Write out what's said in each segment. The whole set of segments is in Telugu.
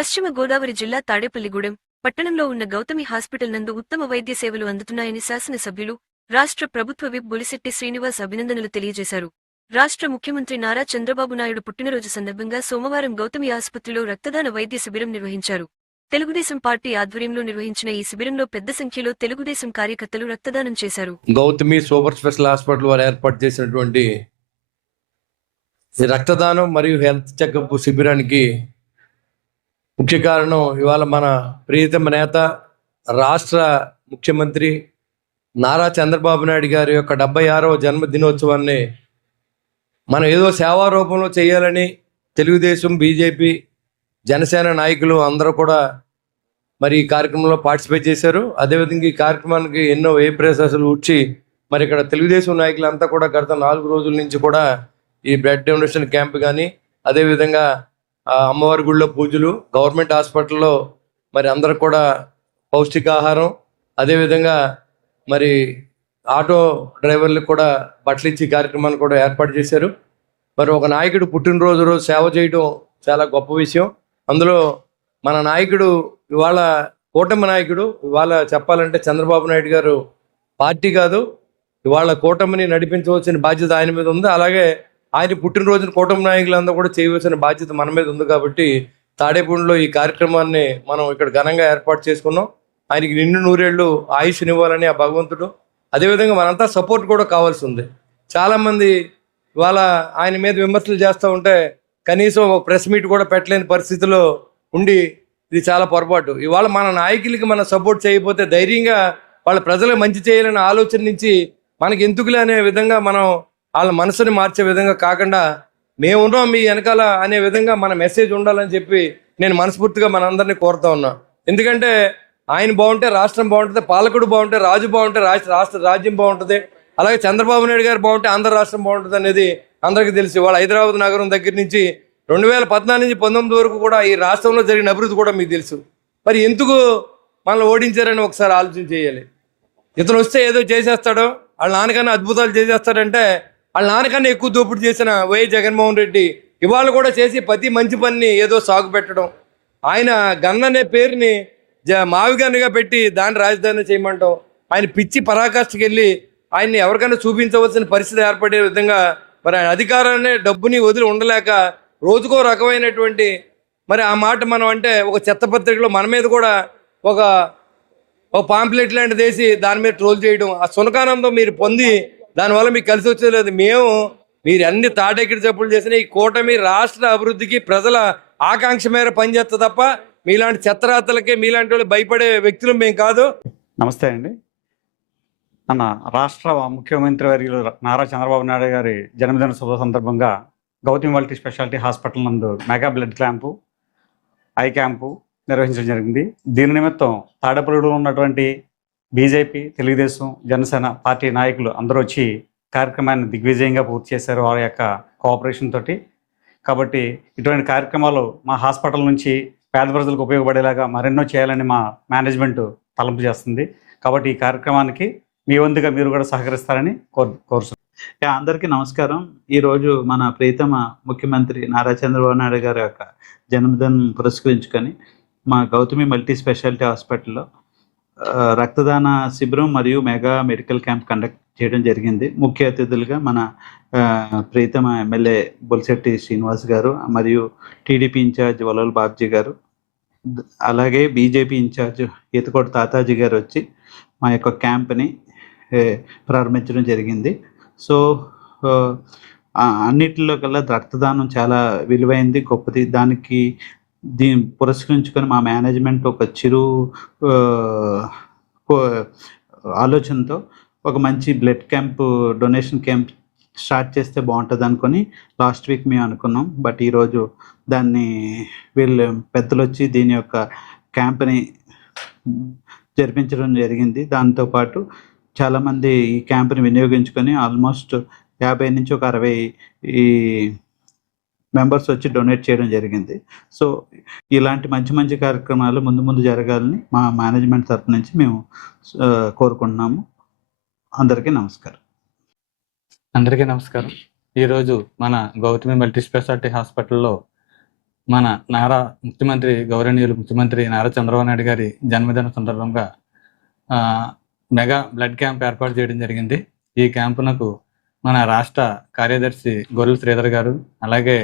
పశ్చిమ గోదావరి జిల్లా తాడేపల్లిగూడెం పట్టణంలో ఉన్న గౌతమి హాస్పిటల్ నందు ఉత్తమ వైద్య సేవలు అందుతున్నాయని శాసనసభ్యులు, రాష్ట్ర ప్రభుత్వ విప్ బొలిశెట్టి శ్రీనివాస్ అభినందనలు తెలియజేశారు. రాష్ట్ర ముఖ్యమంత్రి నారా చంద్రబాబు నాయుడు పుట్టినరోజు సందర్భంగా సోమవారం గౌతమి ఆసుపత్రిలో రక్తదాన వైద్య శిబిరం నిర్వహించారు. తెలుగుదేశం పార్టీ ఆధ్వర్యంలో నిర్వహించిన ఈ శిబిరంలో పెద్ద సంఖ్యలో తెలుగుదేశం కార్యకర్తలు రక్తదానం చేశారు. గౌతమి సూపర్ స్పెషల్ హాస్పిటల్ వారు ఏర్పాటు చేసినటువంటి రక్తదానం మరియు హెల్త్ చెకప్ శిబిరానికి ముఖ్య కారణం ఇవాళ మన ప్రియతమ నేత రాష్ట్ర ముఖ్యమంత్రి నారా చంద్రబాబు నాయుడు గారి యొక్క 76వ జన్మదినోత్సవాన్ని మనం ఏదో సేవా రూపంలో చేయాలని తెలుగుదేశం, బీజేపీ, జనసేన నాయకులు అందరూ కూడా మరి ఈ కార్యక్రమంలో పార్టిసిపేట్ చేశారు. అదేవిధంగా ఈ కార్యక్రమానికి ఎన్నో ప్రయాసాలు వచ్చి మరి ఇక్కడ తెలుగుదేశం నాయకులంతా కూడా గత 4 రోజుల నుంచి కూడా ఈ బ్లడ్ డొనేషన్ క్యాంప్ కానీ, అదేవిధంగా అమ్మవారి గుడిలో పూజలు, గవర్నమెంట్ హాస్పిటల్లో మరి అందరూ కూడా పౌష్టికాహారం, అదేవిధంగా మరి ఆటో డ్రైవర్లకు కూడా బట్టలు ఇచ్చి కార్యక్రమాన్ని కూడా ఏర్పాటు చేశారు. మరి ఒక నాయకుడు పుట్టినరోజు రోజు సేవ చేయడం చాలా గొప్ప విషయం. అందులో మన నాయకుడు ఇవాళ కూటమి నాయకుడు, ఇవాళ చెప్పాలంటే చంద్రబాబు నాయుడు గారు పార్టీ కాదు, ఇవాళ కూటమిని నడిపించవలసిన బాధ్యత ఆయన మీద ఉంది. అలాగే ఆయన పుట్టినరోజున కూటమి నాయకులందరూ కూడా చేయవలసిన బాధ్యత మన మీద ఉంది. కాబట్టి తాడేపూడిలో ఈ కార్యక్రమాన్ని మనం ఇక్కడ ఘనంగా ఏర్పాటు చేసుకున్నాం. ఆయనకి నిండు నూరేళ్లు ఆయుష్నివ్వాలని ఆ భగవంతుడు, అదేవిధంగా మనంతా సపోర్ట్ కూడా కావాల్సి ఉంది. చాలామంది ఇవాళ ఆయన మీద విమర్శలు చేస్తూ ఉంటే కనీసం ఒక ప్రెస్ మీట్ కూడా పెట్టలేని పరిస్థితిలో ఉండి ఇది చాలా పొరపాటు. ఇవాళ మన నాయకులకి మనం సపోర్ట్ చేయకపోతే ధైర్యంగా వాళ్ళ ప్రజలకు మంచి చేయాలనే ఆలోచన నుంచి మనకి ఎందుకులే అనే విధంగా మనం వాళ్ళ మనసుని మార్చే విధంగా కాకుండా మేమున్నాం మీ వెనకాల అనే విధంగా మన మెసేజ్ ఉండాలని చెప్పి నేను మనస్ఫూర్తిగా మనందరినీ కోరుతా ఉన్నా. ఎందుకంటే ఆయన బాగుంటే రాష్ట్రం బాగుంటుంది, పాలకుడు బాగుంటే రాజు బాగుంటే రాష్ట్ర రాజ్యం బాగుంటుంది, అలాగే చంద్రబాబు నాయుడు గారు బాగుంటే ఆంధ్ర రాష్ట్రం బాగుంటుంది అనేది అందరికీ తెలిసి వాళ్ళ హైదరాబాద్ నగరం దగ్గర నుంచి 2014 నుంచి 19 వరకు కూడా ఈ రాష్ట్రంలో జరిగిన అభివృద్ధి కూడా మీకు తెలుసు. మరి ఎందుకు మనల్ని ఓడించారని ఒకసారి ఆలోచన చేయాలి. ఇతను వస్తే ఏదో చేసేస్తాడో, వాళ్ళ నాన్నకన్నా అద్భుతాలు చేసేస్తాడంటే వాళ్ళ నాన్నకన్నా ఎక్కువ దోపిడీ చేసిన వైఎస్ జగన్మోహన్ రెడ్డి ఇవాళ కూడా చేసి ప్రతి మంచి పనిని ఏదో సాగు పెట్టడం, ఆయన గన్ అనే పేరుని మావిగన్నుగా పెట్టి దాన్ని రాజధాని చేయమంటాం, ఆయన పిచ్చి పరాకాష్ఠకి వెళ్ళి ఆయన్ని ఎవరికైనా చూపించవలసిన పరిస్థితి ఏర్పడే విధంగా మరి ఆయన అధికారాన్ని డబ్బుని వదిలి ఉండలేక రోజుకో రకమైనటువంటి మరి ఆ మాట మనం అంటే ఒక చెత్తపత్రికలో మన మీద కూడా ఒక పాంప్లెట్ లాంటిది వేసి దాని మీద ట్రోల్ చేయడం, ఆ సునకానందం మీరు పొంది దానివల్ల మీకు కలిసి వచ్చేది లేదు. మీరు అన్ని తాటెక్కిడి చెప్పులు చేసిన ఈ కూటమి రాష్ట్ర అభివృద్ధికి ప్రజల ఆకాంక్ష మేర పనిచేస్తా తప్ప మీలాంటి చెత్తరాతలకే మీలాంటి వాళ్ళు భయపడే వ్యక్తులు మేము కాదు. నమస్తే అండి. మన రాష్ట్ర ముఖ్యమంత్రి వర్యులు నారా చంద్రబాబు నాయుడు గారి జన్మదిన శుభ సందర్భంగా గౌతమి మల్టీ స్పెషాలిటీ హాస్పిటల్ నందు mega blood camp, I camp నిర్వహించడం జరిగింది. దీని నిమిత్తం తాడేపల్లిలో ఉన్నటువంటి బీజేపీ, తెలుగుదేశం, జనసేన పార్టీ నాయకులు అందరూ వచ్చి కార్యక్రమాన్ని దిగ్విజయంగా పూర్తి చేశారు వారి యొక్క కోఆపరేషన్ తోటి. కాబట్టి ఇటువంటి కార్యక్రమాలు మా హాస్పిటల్ నుంచి పేద ప్రజలకు ఉపయోగపడేలాగా మరెన్నో చేయాలని మా మేనేజ్మెంట్ తలంపు చేస్తుంది. కాబట్టి ఈ కార్యక్రమానికి మీ వంతుగా మీరు కూడా సహకరిస్తారని కోరుతున్నాను. అందరికీ నమస్కారం. ఈరోజు మన ప్రియతమ ముఖ్యమంత్రి నారా చంద్రబాబు నాయుడు గారి యొక్క జన్మదినం పురస్కరించుకొని మా గౌతమి మల్టీ స్పెషాలిటీ హాస్పిటల్లో రక్తదాన శిబిరం మరియు మెగా మెడికల్ క్యాంప్ కండక్ట్ చేయడం జరిగింది. ముఖ్య అతిథులుగా మన ప్రియతమ ఎమ్మెల్యే బొలిశెట్టి శ్రీనివాస్ గారు మరియు టీడీపీ ఇన్ఛార్జ్ వలవల బాబ్జీ గారు, అలాగే బీజేపీ ఇన్ఛార్జ్ ఈతకోటి తాతాజీ గారు వచ్చి మా యొక్క క్యాంప్ని ప్రారంభించడం జరిగింది. సో అన్నిటిలో కల్లా రక్తదానం చాలా విలువైంది, గొప్పది. దీన్ని పురస్కరించుకొని మా మేనేజ్మెంట్ ఒక చిరు ఆలోచనతో ఒక మంచి blood camp, donation camp start చేస్తే బాగుంటుంది అనుకొని లాస్ట్ వీక్ మేము అనుకున్నాం. బట్ ఈరోజు దాన్ని వీళ్ళు పెద్దలు వచ్చి దీని యొక్క క్యాంప్ని జరిపించడం జరిగింది. దాంతోపాటు చాలామంది ఈ క్యాంప్ని వినియోగించుకొని ఆల్మోస్ట్ 50 నుంచి 60 ఈ మెంబర్స్ వచ్చి డొనేట్ చేయడం జరిగింది. సో ఇలాంటి మంచి మంచి కార్యక్రమాలు ముందు ముందు జరగాలని మా మేనేజ్మెంట్ తరఫు నుంచి మేము కోరుకుంటున్నాము. అందరికీ నమస్కారం. అందరికీ నమస్కారం. ఈరోజు మన గౌతమి మల్టీ స్పెషాలిటీ హాస్పిటల్లో మన గౌరవనీయులు ముఖ్యమంత్రి నారా చంద్రబాబు నాయుడు గారి జన్మదిన సందర్భంగా మెగా బ్లడ్ క్యాంప్ ఏర్పాటు చేయడం జరిగింది. ఈ క్యాంపునకు మన రాష్ట్ర కార్యదర్శి గొర్రెల శ్రీధర్ గారు, అలాగే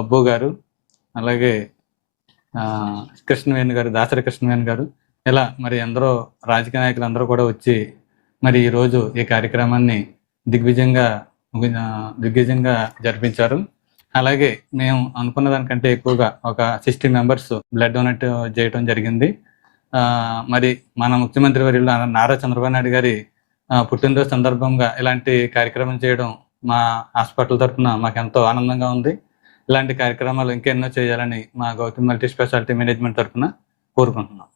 అబ్బు గారు, అలాగే కృష్ణవేణి గారు, దాసరి కృష్ణవేణి గారు, ఇలా మరి ఎందరో రాజకీయ నాయకులు అందరూ కూడా వచ్చి మరి ఈరోజు ఈ కార్యక్రమాన్ని దిగ్విజయంగా జరిపించారు. అలాగే మేము అనుకున్న దానికంటే ఎక్కువగా ఒక 60 మెంబర్స్ బ్లడ్ డొనేట్ చేయడం జరిగింది. మరి మన ముఖ్యమంత్రి వర్యులు నారా చంద్రబాబు నాయుడు గారి పుట్టినరోజు సందర్భంగా ఇలాంటి కార్యక్రమం చేయడం మా హాస్పిటల్ తరఫున మాకు ఎంతో ఆనందంగా ఉంది. ఇలాంటి కార్యక్రమాలు ఇంకెన్నో చేయాలని మా గౌతమి మల్టీ స్పెషాలిటీ మేనేజ్మెంట్ తరఫున కోరుకుంటున్నాం.